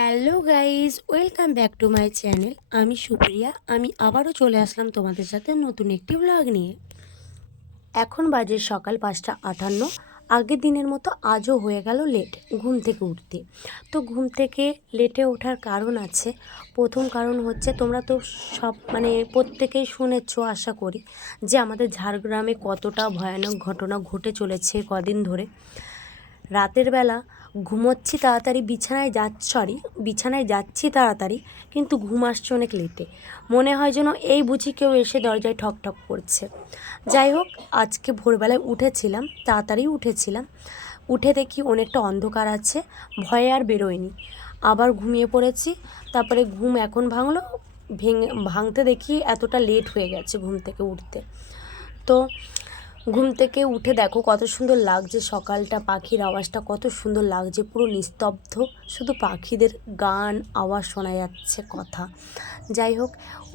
Hello guys, welcome back to my channel. আমি সুপ্রিয়া। আমি আবারও চলে আসলাম তোমাদের সাথে নতুন একটি ব্লগ নিয়ে। এখন বাজে সকাল 5:58। আগের দিনের মতো আজও হয়ে গেল লেট ঘুম থেকে উঠতে। তো ঘুম থেকে লেটে ওঠার কারণ আছে। প্রথম কারণ হচ্ছে, তোমরা তো সব প্রত্যেকেই শুনেছো আশা করি, যে আমাদের ঝাড়গ্রামে কতটা ভয়ানক ঘটনা ঘটে চলেছে কদিন ধরে। রাতের বেলা ঘুমোচ্ছি তাড়াতাড়ি, বিছানায় যাচ্ছি তাড়াতাড়ি, কিন্তু ঘুম আসছে অনেক লেটে। মনে হয় যেন এই বুঝি কেউ এসে দরজায় ঠক ঠক করছে। যাই হোক, আজকে ভোরবেলায় উঠেছিলাম, তাড়াতাড়ি উঠেছিলাম। উঠে দেখি অনেকটা অন্ধকার আছে, ভয়ে আর বেরোয়নি, আবার ঘুমিয়ে পড়েছি। তারপরে ঘুম এখন ভাঙতে দেখি এতটা লেট হয়ে গেছে ঘুম থেকে উঠতে। তো ঘুম থেকে উঠে দেখো কত সুন্দর লাগছে সকালটা, পাখির আওয়াজটা কত সুন্দর লাগছে, পুরো নিস্তব্ধ, শুধু পাখিদের গান আওয়াজ শোনা যাচ্ছে, কথা। যাই হোক,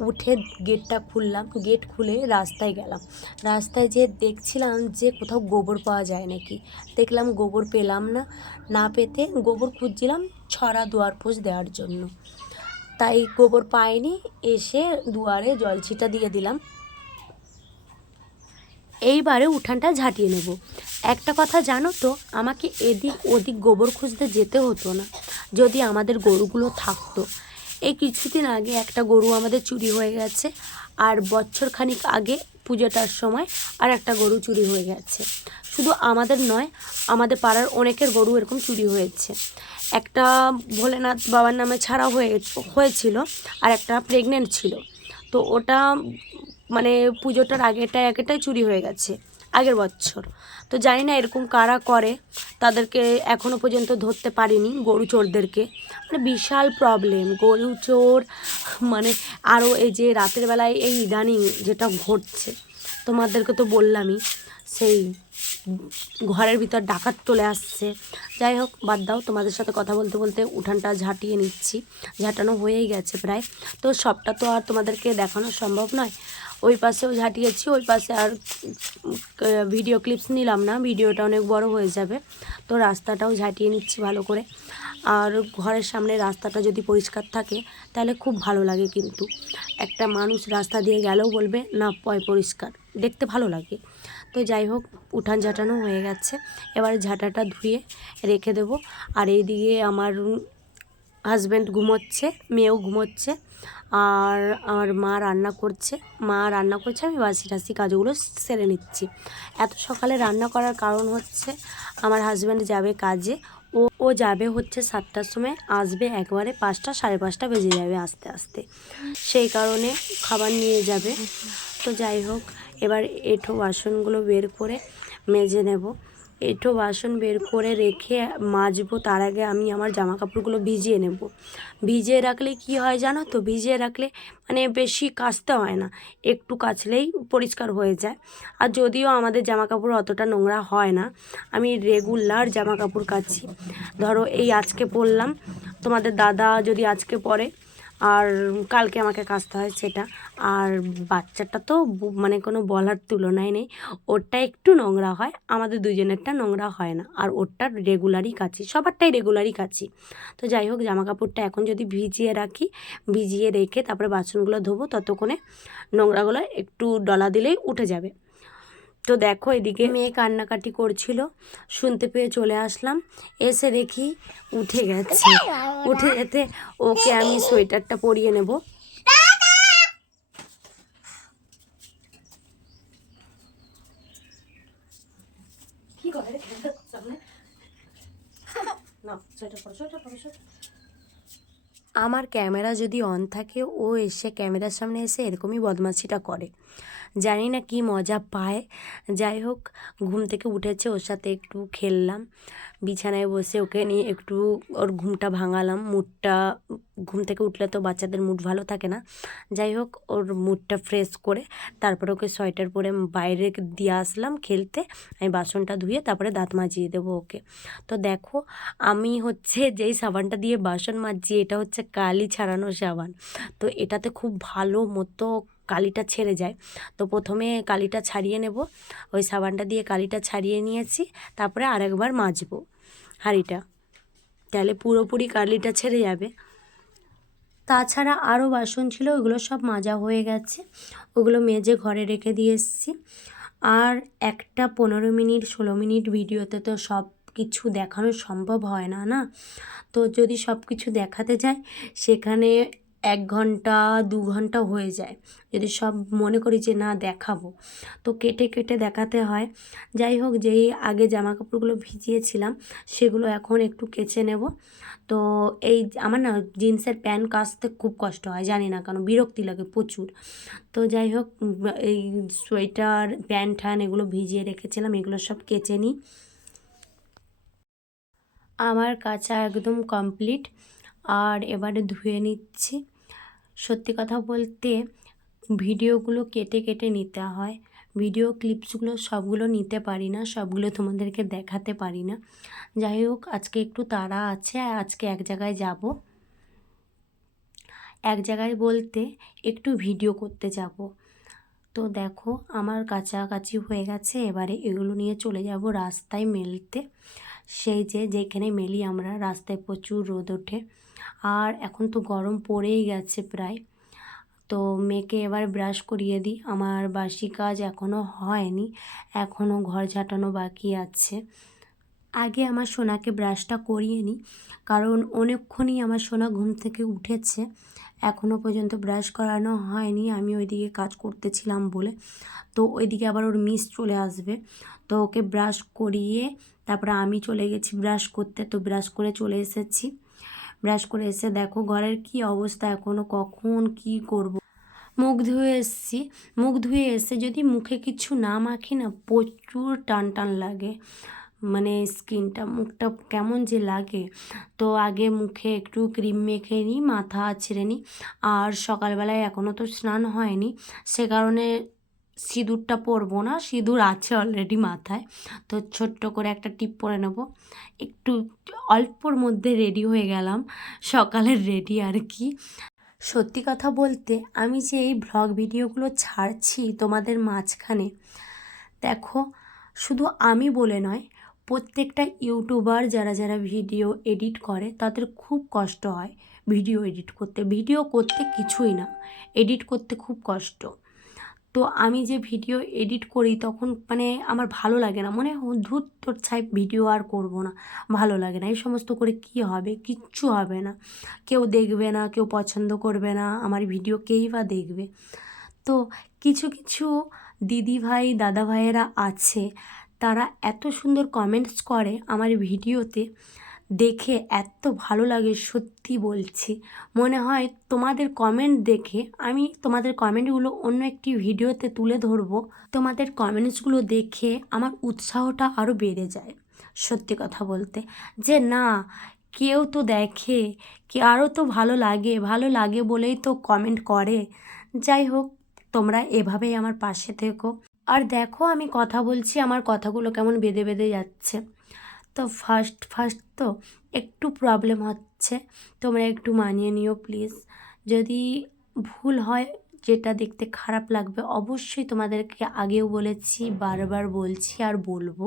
উঠে গেটটা খুললাম, গেট খুলে রাস্তায় গেলাম। রাস্তায় যেয়ে দেখছিলাম যে কোথাও গোবর পাওয়া যায় নাকি। দেখলাম গোবর পেলাম না, না পেতে গোবর খুঁজছিলাম ছড়া দুয়ার পোছ দেওয়ার জন্য, তাই গোবর পাইনি। এসে দুয়ারে জল ছিটা দিয়ে দিলাম। এইবারে উঠানটা ঝাঁটিয়ে নেব। একটা কথা জানো তো, আমাকে এদিক ওদিক গোবর খুঁজতে যেতে হতো না যদি আমাদের গরুগুলো থাকতো। এই কিছুদিন আগে একটা গরু আমাদের চুরি হয়ে গেছে, আর বছরখানিক আগে পুজোটার সময় আর একটা গরু চুরি হয়ে গেছে। শুধু আমাদের নয়, আমাদের পাড়ার অনেকের গরু এরকম চুরি হয়েছে। একটা ভোলেনাথ বাবার নামে ছাড়া হয়েছিল, আর একটা প্রেগনেন্ট ছিল। তো ওটা পুজোটার আগেটাই চুরি হয়ে গেছে, আগের বছর। তো জানি না এরকম কারা করে, তাদেরকে এখনও পর্যন্ত ধরতে পারিনি, গরু চোরদেরকে। বিশাল প্রবলেম গরু চোর। আরও এই যে রাতের বেলায় এই ইদানিং যেটা ঘটছে, তোমাদেরকে তো বললামই, সেই ঘরের ভিতর ডাকাত চলে আসছে। যাই হোক, বাদ দাও, তোমাদের সাথে কথা বলতে বলতে উঠানটা ঝাঁটিয়ে নিচ্ছি। ঝাঁটানো হয়েই গেছে প্রায়। তো সবটা তো আর তোমাদেরকে দেখানো সম্ভব নয়। ওই পাশেও ঝাঁটিয়েছি, ওই পাশে আর ভিডিও ক্লিপস নিলাম না, ভিডিওটা অনেক বড় হয়ে যাবে। তো রাস্তাটাও ঝাঁটিয়ে নিচ্ছি ভালো করে। আর ঘরের সামনে রাস্তাটা যদি পরিষ্কার থাকে তাহলে খুব ভালো লাগে, কিন্তু একটা মানুষ রাস্তা দিয়ে গেলেও বলবে না পরিষ্কার, দেখতে ভালো লাগে। তো যাই হোক, উঠান ঝাঁটানো হয়ে গেছে, এবার ঝাঁটাটা ধুয়ে রেখে দেবো। আর এইদিকে আমার হাজব্যান্ড ঘুমোচ্ছে, মেয়েও ঘুমোচ্ছে, আর আমার মা রান্না করছে। আমি বাসি টাসি কাজগুলো সেরে নিচ্ছি। এত সকালে রান্না করার কারণ হচ্ছে, আমার হাজব্যান্ড যাবে কাজে। ও যাবে হচ্ছে 7টার সময়, আসবে একবারে 5টা, 5:30 বেজে যাবে আস্তে আস্তে, সেই কারণে খাবার নিয়ে যাবে। তো যাই হোক, এবার এঁঠো বাসনগুলো বের করে মেজে নেব। এঁঠো বাসন বের করে রেখে মাজবো, তার আগে আমি আমার জামা কাপড়গুলো ভিজিয়ে নেব। ভিজিয়ে রাখলে কি হয় জানো তো, ভিজিয়ে রাখলে বেশি কাচতে হয় না, একটু কাচলেই পরিষ্কার হয়ে যায়। আর যদিও আমাদের জামা কাপড় অতটা নোংরা হয় না, আমি রেগুলার জামা কাপড় কাচি। ধরো এই আজকে পরলাম, তোমাদের দাদা যদি আজকে পরে, আর কালকে আমাকে কাচতে হয় সেটা। আর বাচ্চাটা তো কোনো বলার তুলনায় নেই, ওরটা একটু নোংরা হয়, আমাদের দুজনেরটা নোংরা হয় না। আর ওরটা রেগুলারই কাচি, সবারটাই রেগুলারই কাচি। তো যাই হোক, জামা কাপড়টা এখন যদি ভিজিয়ে রাখি, ভিজিয়ে রেখে তারপরে বাসনগুলো ধোবো, ততক্ষণে নোংরাগুলো একটু ডলা দিলেই উঠে যাবে। তো দেখো, এদিকে মেয়ে কান্নাকাটি করছিল, শুনতে পেয়ে চলে আসলাম। এসে দেখি উঠে গেছে। উঠে যেতে ওকে আমি সোয়েটারটা পরিয়ে নেব। কি করে না, সোয়েটার পরো, সোয়েটার পরো, সোয়েটার। আমার ক্যামেরা যদি অন থাকে, ও এসে ক্যামেরার সামনে এসে এরকমই বদমাশিটা করে, জানি না কি মজা পায়। যাই হোক, ঘুম থেকে উঠেছে, ওর সাথে একটু খেললাম, বিছানায় বসে ওকে নিয়ে একটু ওর ঘুমটা ভাঙালাম, মুডটা। ঘুম থেকে উঠলে তো বাচ্চাদের মুড ভালো থাকে না। যাই হোক, ওর মুডটা ফ্রেশ করে তারপরে ওকে সোয়েটার পরে বাইরে দিয়ে আসলাম খেলতে। আমি বাসনটা ধুয়ে তারপরে দাঁত মাজিয়ে দেবো ওকে। তো দেখো, আমি হচ্ছে যেই সাবানটা দিয়ে বাসন মাজছি, এটা হচ্ছে কালি ছাড়ানো সাবান। তো এটাতে খুব ভালো মতো কালিটা ছেড়ে যায়। তো প্রথমে কালিটা ছাড়িয়ে নেব, ওই সাবানটা দিয়ে কালিটা ছাড়িয়ে নিয়েছি, তারপরে আরেকবার মাজবো হাঁড়িটা। তাহলে পুরোপুরি কার্লিটা ছেড়ে যাবে। তাছাড়া আরও বাসন ছিল, ওগুলো সব মাজা হয়ে গেছে, ওগুলো মেজে ঘরে রেখে দিয়ে এসেছি। আর একটা 15 মিনিট 16 মিনিট ভিডিওতে তো সব কিছু দেখানো সম্ভব হয় না না। তো যদি সব কিছু দেখাতে যাই সেখানে 1 ঘন্টা 2 ঘন্টা হয়ে যায়। যদি সব মনে করি যে না দেখাবো, তো কেটে কেটে দেখাতে হয়। যাই হোক, যেই আগে জামা কাপড়গুলো ভিজিয়েছিলাম সেগুলো এখন একটু কেচে নেব। তো এই আমার না জিন্সের প্যান্ট কাচতে খুব কষ্ট হয়, জানি না কেন, বিরক্তি লাগে প্রচুর। তো যাই হোক, এই সোয়েটার প্যান্ট ট্যান এগুলো ভিজিয়ে রেখেছিলাম, এগুলো সব কেচে নিই। আমার কাচা একদম কমপ্লিট, আর এবারে ধুয়ে নিচ্ছি। সত্যি কথা বলতে ভিডিওগুলো কেটে কেটে নিতে হয়, ভিডিও ক্লিপসগুলো সবগুলো নিতে পারি না, সবগুলো তোমাদেরকে দেখাতে পারি না। যাই হোক, আজকে একটু তাড়া আছে, আজকে এক জায়গায় যাব। এক জায়গায় বলতে একটু ভিডিও করতে যাব। তো দেখো আমার কাছাকাছি হয়ে গেছে, এবারে এগুলো নিয়ে চলে যাব রাস্তায় মেলতে। সেই যেখানে মেলি আমরা, রাস্তায় প্রচুর রোদ ওঠে, আর এখন তো গরম পড়েই গেছে প্রায়। তো মেয়েকে এবার ব্রাশ করিয়ে দিই, আমার বাসি কাজ এখনও হয়নি, এখনও ঘর ঝাঁটানো বাকি আছে। আগে আমার সোনাকে ব্রাশটা করিয়ে নিই, কারণ অনেকক্ষণই আমার সোনা ঘুম থেকে উঠেছে, এখনও পর্যন্ত ব্রাশ করানো হয়নি, আমি ওইদিকে কাজ করতেছিলাম বলে। তো ওইদিকে আবার ওর মিস চলে আসবে, তো ওকে ব্রাশ করিয়ে তারপরে আমি চলে গেছি ব্রাশ করতে। তো ব্রাশ করে চলে এসেছি, ব্রাশ করে এসে দেখো ঘরের কি অবস্থা, এখনও কখন কি করব। মুখ ধুয়ে এসেছি, মুখ ধুয়ে এসে যদি মুখে কিছু না মাখি না প্রচুর টান টান লাগে, মানে স্কিনটা মুখটা কেমন যে লাগে। তো আগে মুখে একটু ক্রিম মেখে নিই, মাথা ছেড়ে নিই। আর সকালবেলায় এখনও তো স্নান হয়নি, সে কারণে সিঁদুরটা পরবো না, সিঁদুর আছে অলরেডি মাথায়। তো ছোট্ট করে একটা টিপ পরে নেব, একটু অল্পর মধ্যে রেডি হয়ে গেলাম, সকালের রেডি আর কি। সত্যি কথা বলতে আমি যে এই ভ্লগ ভিডিওগুলো ছাড়ছি তোমাদের মাঝখানে, দেখো শুধু আমি বলে নয়, প্রত্যেকটা ইউটিউবার যারা যারা ভিডিও এডিট করে তাদের খুব কষ্ট হয় ভিডিও এডিট করতে। ভিডিও করতে কিছুই না, এডিট করতে খুব কষ্ট। তো আমি যে ভিডিও এডিট করি তখন মানে আমার ভালো লাগে না, মনে হয় ধুর তোর ছাই ভিডিও আর করব না, ভালো লাগে না, এই সমস্ত করে কি হবে, কিচ্ছু হবে না, কেউ দেখবে না, কেউ পছন্দ করবে না আমার ভিডিও, কেই বা দেখবে। তো কিছু কিছু দিদি ভাই দাদা ভাইয়েরা আছে, তারা এত সুন্দর কমেন্টস করে আমার ভিডিওতে, দেখে এত ভালো লাগে, সত্যি বলছি। মনে হয় তোমাদের কমেন্ট দেখে আমি তোমাদের কমেন্টগুলো অন্য একটি ভিডিওতে তুলে ধরবো, তোমাদের কমেন্টসগুলো দেখে আমার উৎসাহটা আরও বেড়ে যায়। সত্যি কথা বলতে যে না, কেউ তো দেখে, কে আরও তো ভালো লাগে, ভালো লাগে বলেই তো কমেন্ট করে। যাই হোক, তোমরা এভাবেই আমার পাশে থেকো। আর দেখো আমি কথা বলছি, আমার কথাগুলো কেমন বেঁধে বেঁধে যাচ্ছে। তো ফার্স্ট ফার্স্ট তো একটু প্রবলেম হচ্ছে, তোমরা একটু মানিয়ে নিও প্লিজ। যদি ভুল হয়, যেটা দেখতে খারাপ লাগবে, অবশ্যই তোমাদেরকে আগেও বলেছি, বারবার বলছি আর বলবো,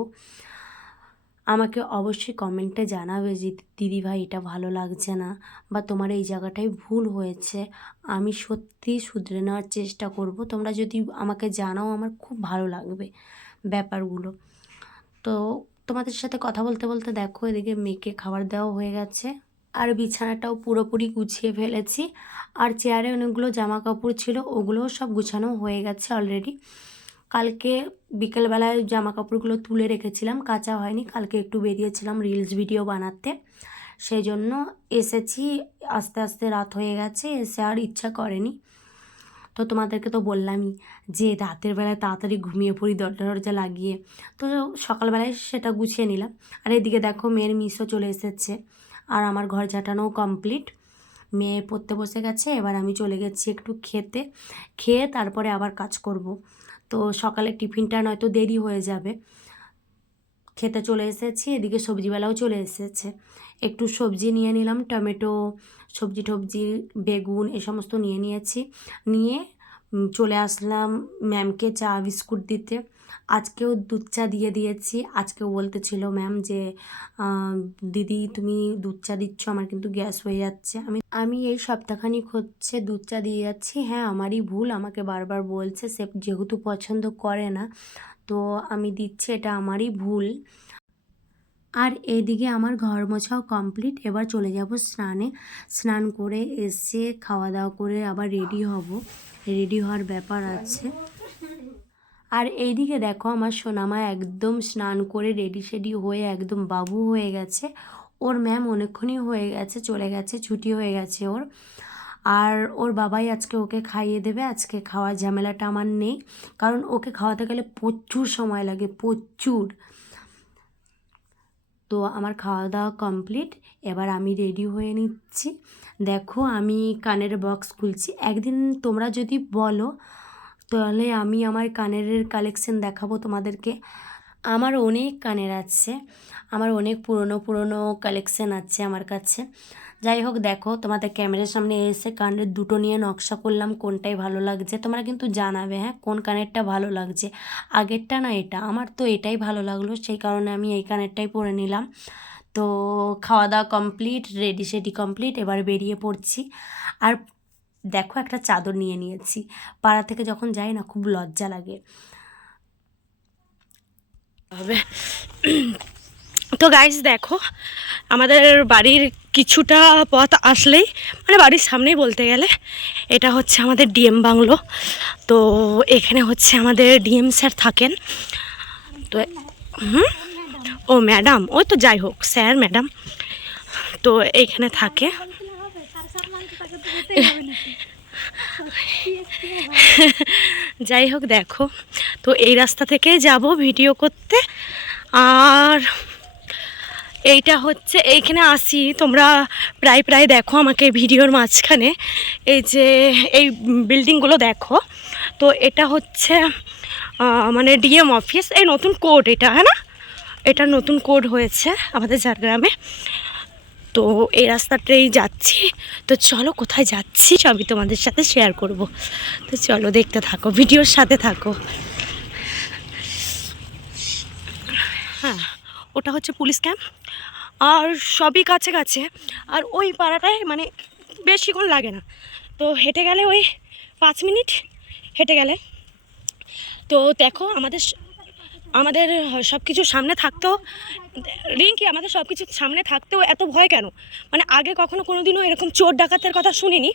আমাকে অবশ্যই কমেন্টে জানাবে যে দিদিভাই এটা ভালো লাগছে না, বা তোমার এই জায়গাটায় ভুল হয়েছে, আমি সত্যি শুধরে নেওয়ার চেষ্টা করব। তোমরা যদি আমাকে জানাও আমার খুব ভালো লাগবে ব্যাপারগুলো। তো তোমাদের সাথে কথা বলতে বলতে দেখো এদিকে মেয়েকে খাবার দেওয়া হয়ে গেছে, আর বিছানাটাও পুরোপুরি গুছিয়ে ফেলেছি, আর চেয়ারে অনেকগুলো জামা কাপড় ছিল ওগুলোও সব গুছানো হয়ে গেছে অলরেডি। কালকে বিকেলবেলায় জামা কাপড়গুলো তুলে রেখেছিলাম, কাচা হয়নি, কালকে একটু বেরিয়েছিলাম রিলস ভিডিও বানাতে, সেই জন্য এসেছি, আস্তে আস্তে রাত হয়ে গেছে, এসে আর ইচ্ছা করেনি। তো তোমাদেরকে তো বললামই যে রাতের বেলায় তাড়াতাড়ি ঘুমিয়ে পড়ি দরজা টরজা লাগিয়ে, তো সকালবেলায় সেটা গুছিয়ে নিলাম। আর এদিকে দেখো মেয়ের মিসও চলে এসেছে, আর আমার ঘর ঝাঁটানোও কমপ্লিট, মেয়ে পড়তে বসে গেছে, এবার আমি চলে গেছি একটু খেতে, খেয়ে তারপরে আবার কাজ করব। তো সকালে টিফিনটা নয়তো দেরি হয়ে যাবে। খেতে চলে এসেছি, এদিকে সবজিবেলাও চলে এসেছে, একটু সবজি নিয়ে নিলাম, টমেটো সবজি টবজি বেগুন এ সমস্ত নিয়ে নিয়েছি, নিয়ে চলে আসলাম ম্যামকে চা বিস্কুট দিতে। আজকেও দুধ চা দিয়ে দিয়েছি। আজকেও বলতেছিল ম্যাম যে দিদি তুমি দুধ চা দিচ্ছ, আমার কিন্তু গ্যাস হয়ে যাচ্ছে। আমি এই সপ্তাহখানিক হচ্ছে দুধ চা দিয়ে যাচ্ছি। হ্যাঁ, আমারই ভুল, আমাকে বারবার বলছে, সে যেহেতু পছন্দ করে না তো আমি দিচ্ছি, এটা আমারই ভুল। আর এদিকে আমার ঘর মোছাও কমপ্লিট। এবার চলে যাব স্নানে। স্নান করে এসে খাওয়া দাওয়া করে আবার রেডি হব, রেডি হওয়ার ব্যাপার আছে। আর এইদিকে দেখো আমার সোনামা একদম স্নান করে রেডি সেডি হয়ে একদম বাবু হয়ে গেছে। ওর ম্যাম অনেকক্ষণই হয়ে গেছে চলে গেছে, ছুটি হয়ে গেছে ওর। আর ওর বাবাই আজকে ওকে খাইয়ে দেবে। আজকে খাওয়ার ঝামেলাটা আমার নেই, কারণ ওকে খাওয়াতে গেলে প্রচুর সময় লাগে, প্রচুর। তো আমার খাওয়া দাওয়া কমপ্লিট। এবার আমি রেডি হয়ে নিচ্ছি। দেখো আমি কানের বক্স খুলছি। একদিন তোমরা যদি বলো তাহলে আমি আমার কানের কালেকশন দেখাবো তোমাদেরকে। আমার অনেক কানের আছে, আমার অনেক পুরনো পুরনো কালেকশন আছে আমার কাছে। যাই হোক, দেখো তোমাদের ক্যামেরার সামনে এসে কানের দুটো নিয়ে নকশা করলাম, কোনটাই ভালো লাগছে তোমরা কিন্তু জানাবে, হ্যাঁ, কোন কানেরটা ভালো লাগছে, আগেরটা না এটা। আমার তো এটাই ভালো লাগলো, সেই কারণে আমি এই কানেরটাই পরে নিলাম। তো খাওয়া দাওয়া কমপ্লিট, রেডি সেডি কমপ্লিট, এবার বেরিয়ে পড়ছি। আর দেখো একটা চাদর নিয়ে নিয়েছি। পাড়া থেকে যখন যাই না খুব লজ্জা লাগে। হবে তো গাইস দেখো, আমাদের বাড়ির কিছুটা পথ আসলেই, মানে বাড়ির সামনেই বলতে গেলে, এটা হচ্ছে আমাদের ডিএম বাংলো। তো এখানে হচ্ছে আমাদের ডিএম স্যার থাকেন। তো ও ম্যাডাম, ওই তো যাই হোক স্যার ম্যাডাম তো এইখানে থাকে। যাই হোক দেখো, তো এই রাস্তা থেকে যাব ভিডিও করতে। আর এইটা হচ্ছে এইখানে আসি, তোমরা প্রায় প্রায় দেখো আমাকে ভিডিওর মাঝখানে। এই যে এই বিল্ডিংগুলো দেখো, তো এটা হচ্ছে মানে ডিএম অফিস। এই নতুন কোড এটা, হ্যাঁ না, এটা নতুন কোড হয়েছে আমাদের ঝাড়গ্রামে। তো এই রাস্তাটাই যাচ্ছি। তো চলো কোথায় যাচ্ছি সবই তোমাদের সাথে শেয়ার করব। তো চলো দেখতে থাকো, ভিডিওর সাথে থাকো। হ্যাঁ, ওটা হচ্ছে পুলিশ ক্যাম্প, আর সবই কাছে কাছে। আর ওই পাড়াটায় মানে বেশিক্ষণ লাগে না, তো হেঁটে গেলে ওই 5 মিনিট হেঁটে গেলে। তো দেখো আমাদের আমাদের সব কিছু সামনে থাকতেও, রিঙ্কি, আমাদের সব কিছু সামনে থাকতেও এত ভয় কেন? মানে আগে কখনো কোনো দিনও এরকম চোর ডাকাতের কথা শুনিনি।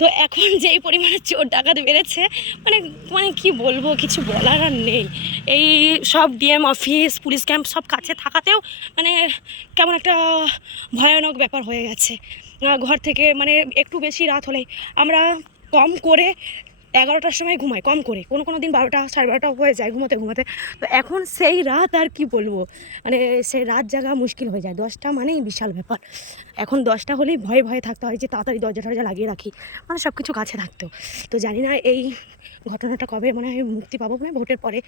তো এখন যেই পরিমাণে চোর ডাকাত বেড়েছে, মানে মানে কি বলবো, কিছু বলার আর নেই। এই সব ডিএম অফিস পুলিশ ক্যাম্প সব কাছে থাকাতেও মানে কেমন একটা ভয়ানক ব্যাপার হয়ে গেছে। ঘর থেকে মানে একটু বেশি রাত হলেই আমরা কম করে 11টার সময় ঘুমাই, কম করে, কোনো কোনো দিন 12টা 12:30 হয়ে যায় ঘুমোতে ঘুমোতে। তো এখন সেই রাত আর কি বলবো, মানে সেই রাত জাগা মুশকিল হয়ে যায়। 10টা মানেই বিশাল ব্যাপার। এখন 10টা হলেই ভয়ে ভয়ে থাকতে হয় যে তাড়াতাড়ি দরজা টরজা লাগিয়ে রাখি, মানে সব কিছু কাছে থাকতো। তো জানি না এই ঘটনাটা কবে মনে হয় মুক্তি পাবো, মানে ভোটের পরে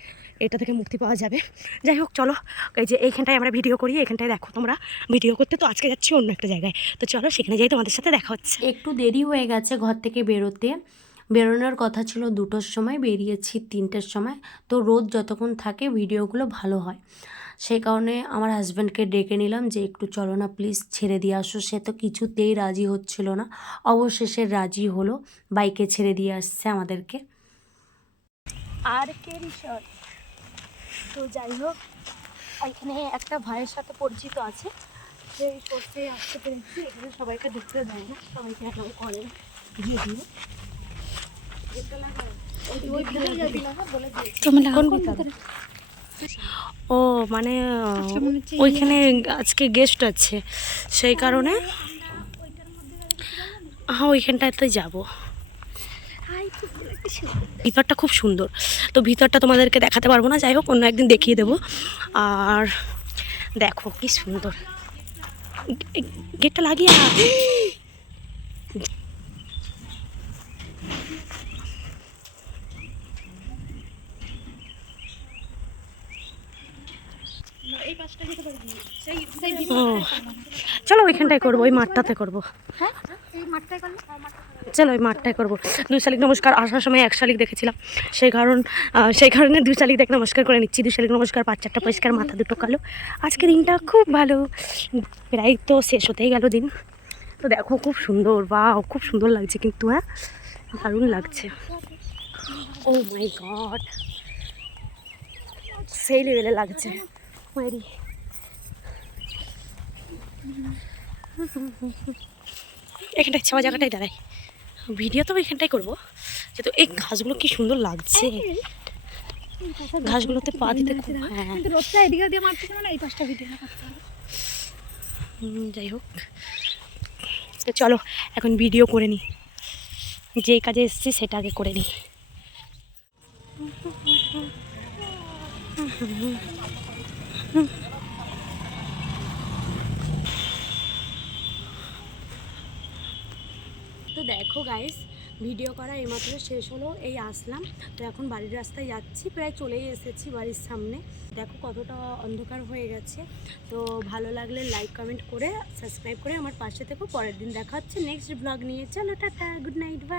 এটা থেকে মুক্তি পাওয়া যাবে। যাই হোক চলো, এই যে এইখানটায় আমরা ভিডিও করি, এখানটায় দেখো তোমরা ভিডিও করতে। তো আজকে যাচ্ছি অন্য একটা জায়গায়, তো চলো সেখানে যাই, তোমাদের সাথে দেখা হচ্ছে। একটু দেরি হয়ে গেছে ঘর থেকে বেরোতে। বেরোনোর কথা ছিল 2টোর সময়, বেরিয়েছি 3টের সময়। তো রোদ যতক্ষণ থাকে ভিডিওগুলো ভালো হয়, সেই কারণে আমার হাজব্যান্ডকে ডেকে নিলাম যে একটু চলো না প্লিজ ছেড়ে দিয়ে আসো। সে তো কিছুতেই রাজি হচ্ছিল না, অবশেষে রাজি হলো, বাইকে ছেড়ে দিয়ে আসছে আমাদেরকে। আর কে রিসর্ট। তো যাই হোক, এখানে একটা ভাইয়ের সাথে পরিচিত আছে, সেই করতে আসতে পেরেছি। এখানে সবাইকে ঢুকতে দেয় না, সবাইকে অ্যালাউ করে না, দিয়ে দিও। ও মানে ওইখানে আজকে গেস্ট আছে, সেই কারণে হ্যাঁ ওইখানটাতে যাবো। ভিতরটা খুব সুন্দর, তো ভিতরটা তোমাদেরকে দেখাতে পারবো না, যাই হোক অন্য একদিন দেখিয়ে দেবো। আর দেখো কি সুন্দর, গেটটা লাগিয়ে চলো ওইখানটায় করবো, ওই মাঠটাতে করবো। চলো ওই মাঠটাই করবো। 2 শালিক নমস্কার আসার সময় 1 শালিক দেখেছিলাম, সেই কারণে 2 শালিক দেখে নমস্কার করে নিচ্ছি। 2 শালিক নমস্কার, 5-4টা পরিষ্কার, মাথা দুটো কালো। আজকে দিনটা খুব ভালো, প্রায় তো শেষ হতেই গেল দিন। তো দেখো খুব সুন্দর, বাহ খুব সুন্দর লাগছে কিন্তু, হ্যাঁ দারুণ লাগছে। ও মাই গড, সেই লেভেলে লাগছে মাইরি। এখানটায় ছাওয়া জায়গাটাই দাঁড়াই, ভিডিও তো এখানটাই করবো। যেহেতু এই ঘাসগুলো কি সুন্দর লাগছে, ঘাসগুলোতে পা দিতে খুব, হ্যাঁ রোদটা এদিকে দিয়ে মারতে না, এই পাশটা ভিডিও করতে হবে। যাই হোক, তো চলো এখন ভিডিও করে নিই, যে কাজে এসেছি সেটা আগে করে নিই। তো দেখো গাইস, ভিডিও করা এইমাত্র শেষ হলো, এই আসলাম। তো এখন বাড়ির রাস্তায় যাচ্ছি, প্রায় চলেই এসেছি বাড়ির সামনে। দেখো কতটা অন্ধকার হয়ে গেছে। তো ভালো লাগলে লাইক কমেন্ট করে সাবস্ক্রাইব করে আমার পাশে থেকো। পরের দিন দেখা হচ্ছে নেক্সট ব্লগ নিয়ে। চলো টাটা, গুড নাইট, বাই।